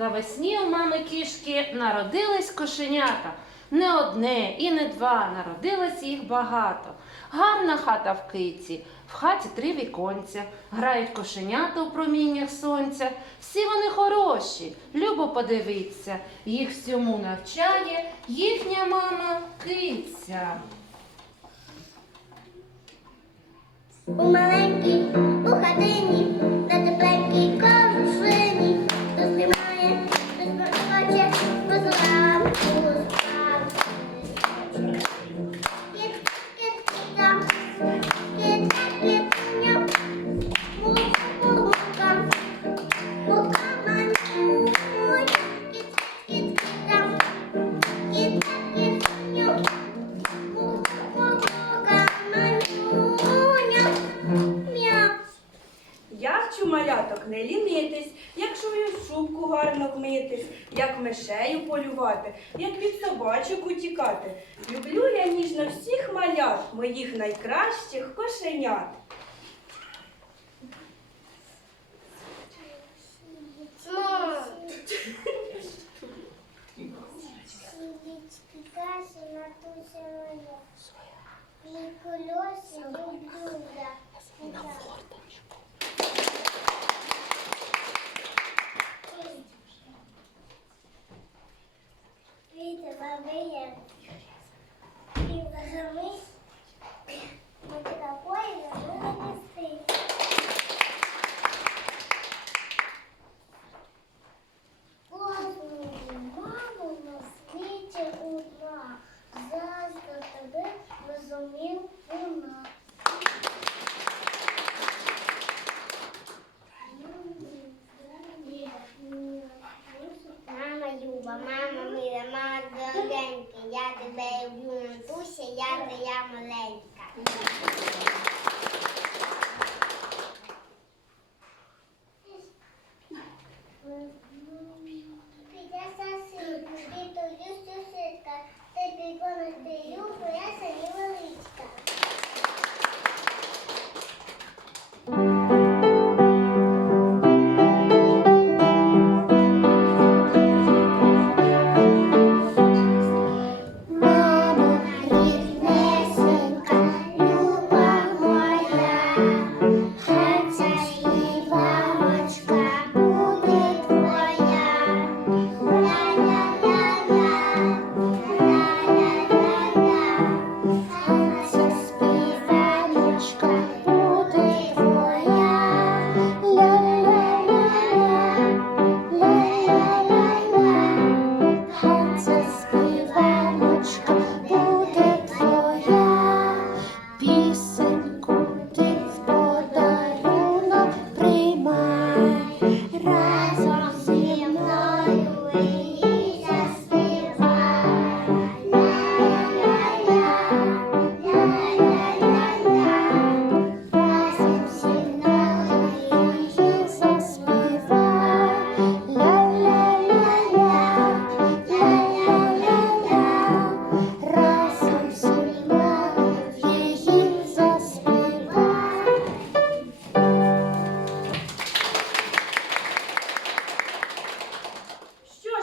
Навесні у мами кішки народились кошенята. Не одне і не два, народилось їх багато. Гарна хата в киці, в хаті три віконця, грають кошенята у проміннях сонця. Всі вони хороші, любо подивиться, їх всьому навчає їхня мама киця. У маленькій у хатині на тепленькій мишенят. Матуся моя, Ніколосі люблю я.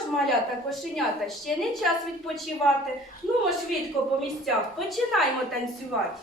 малята, кошенята, ще не час відпочивати. Ну, швидко по місцях починаємо танцювати.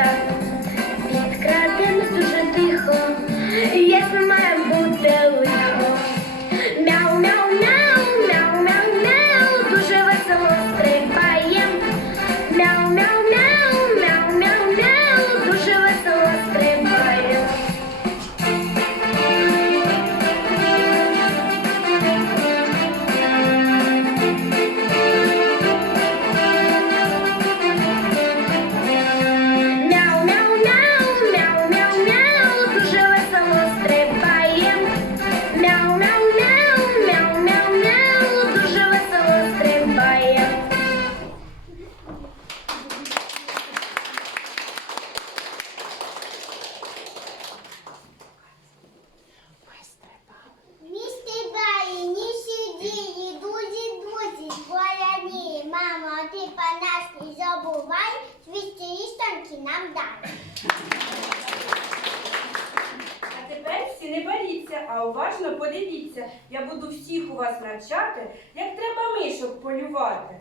step уважно подивіться. Я буду всіх у вас навчати, як треба мишок полювати.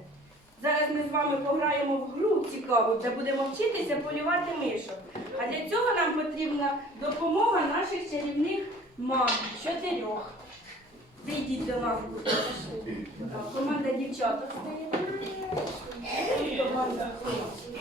Зараз ми з вами пограємо в гру цікаву, де будемо вчитися полювати мишок. А для цього нам потрібна допомога наших чарівних мам, чотирьох. Вийдіть до нас, ласка. Команда дівчаток стає. Команда хлопців.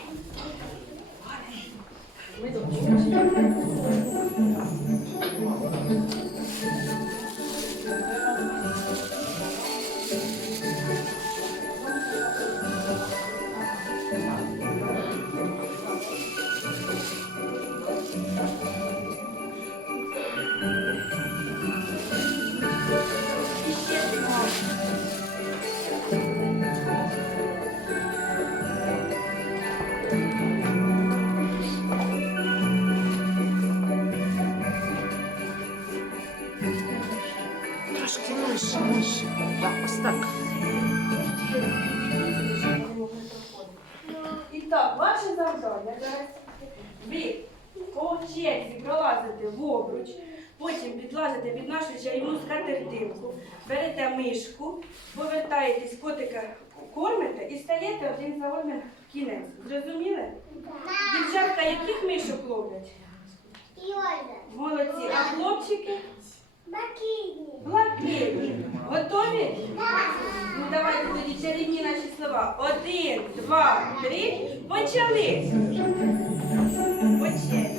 Пролазите в обруч, потім підлазите під нашу чарівну скатертинку, берете мишку, повертаєтесь, котика кормите і стаєте один за одним в кінець. Зрозуміли? Дівчатка, яких мишок ловлять? Молодці, а хлопчики? Блакитні. Готові? Ну давайте тоді чарівні наші слова. Один, два, три. Почали. По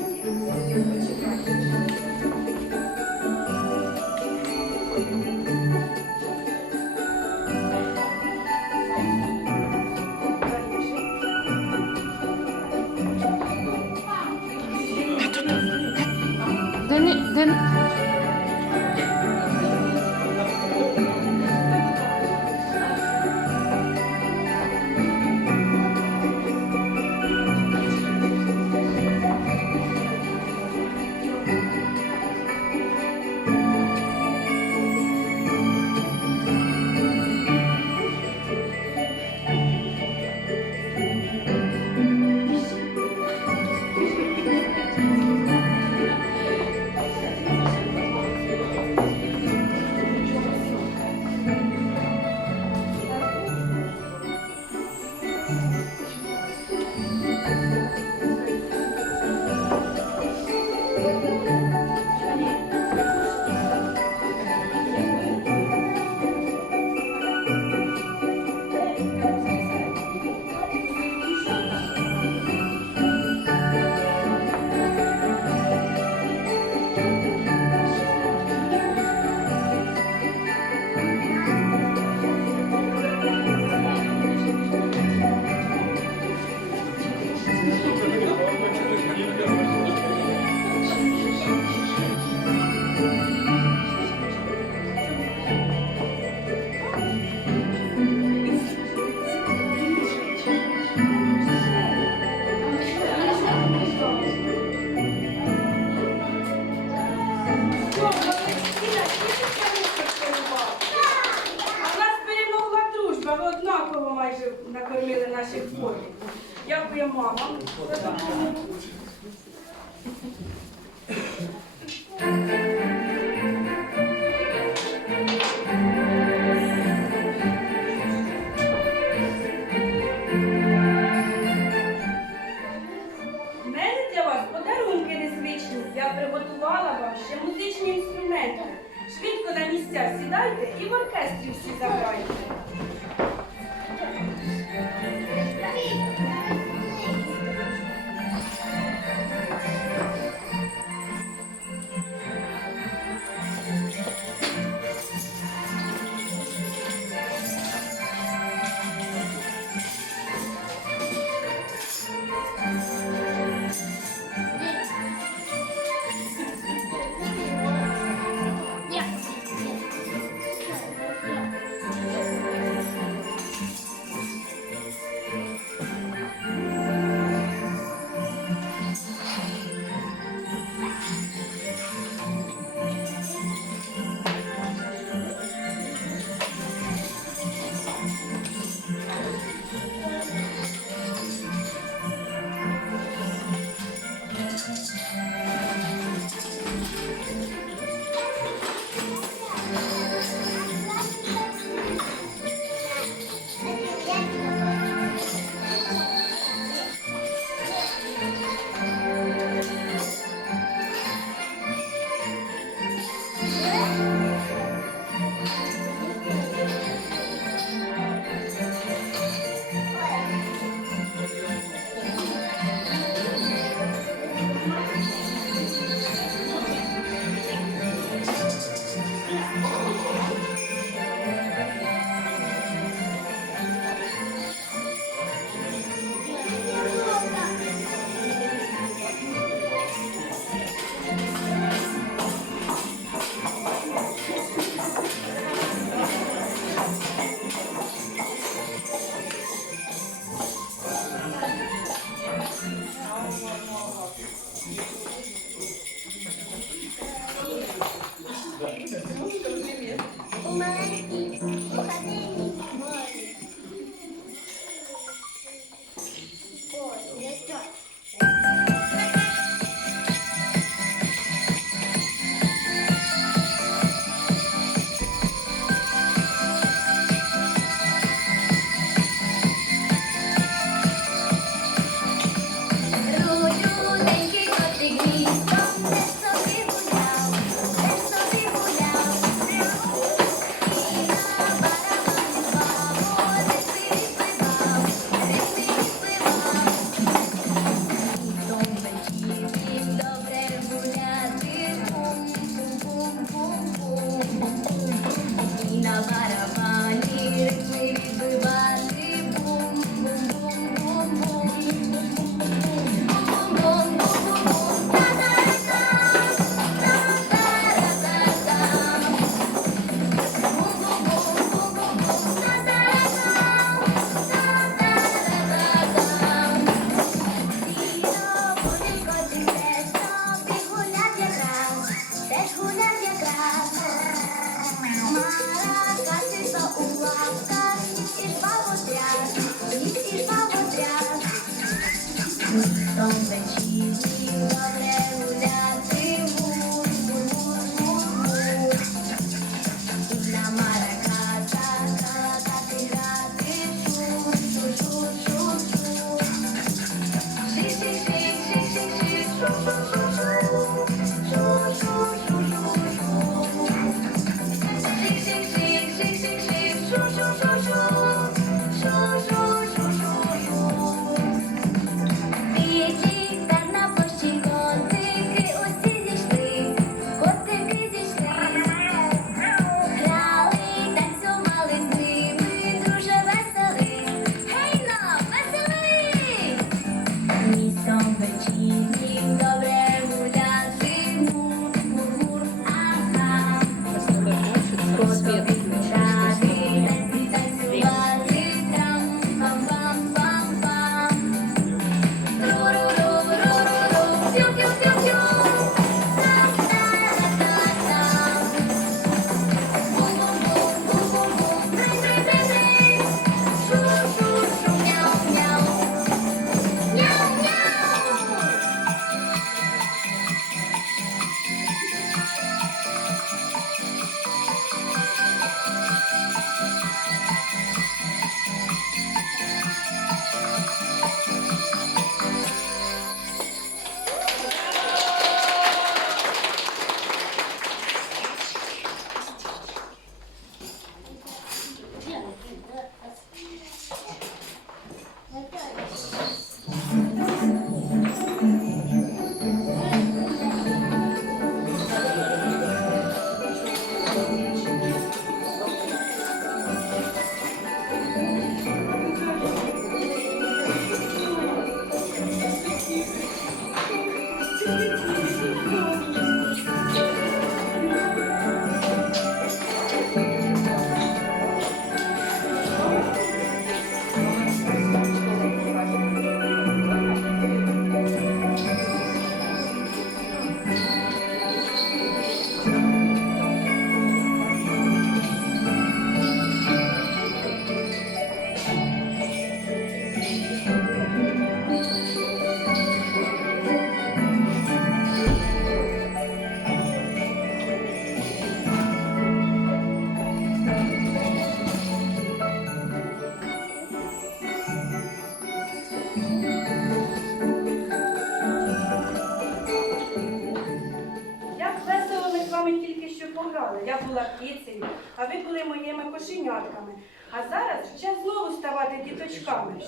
bakın майже накормили наших хворих. Дякую мама. за.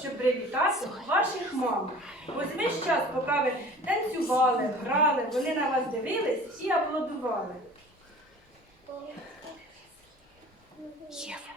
щоб привітати ваших мам. Ось весь час, поки ви танцювали, грали, вони на вас дивились і аплодували. Єва.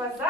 suas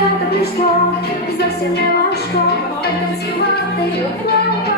свята прийшло, зовсім не важко, танцювати у плаву.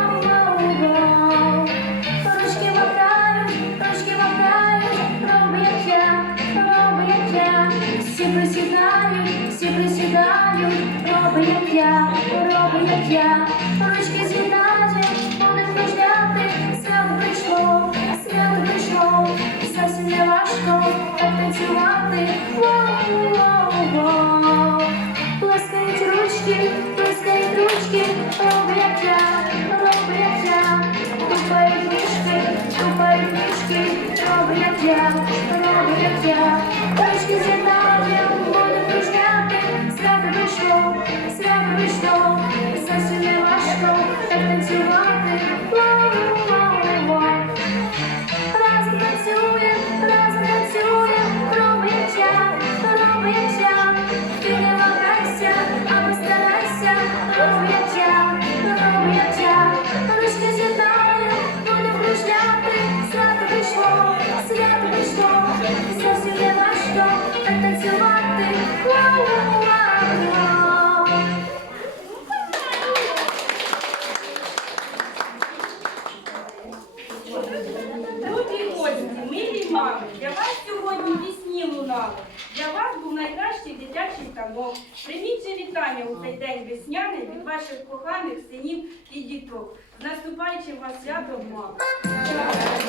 Бажаючи вас святом.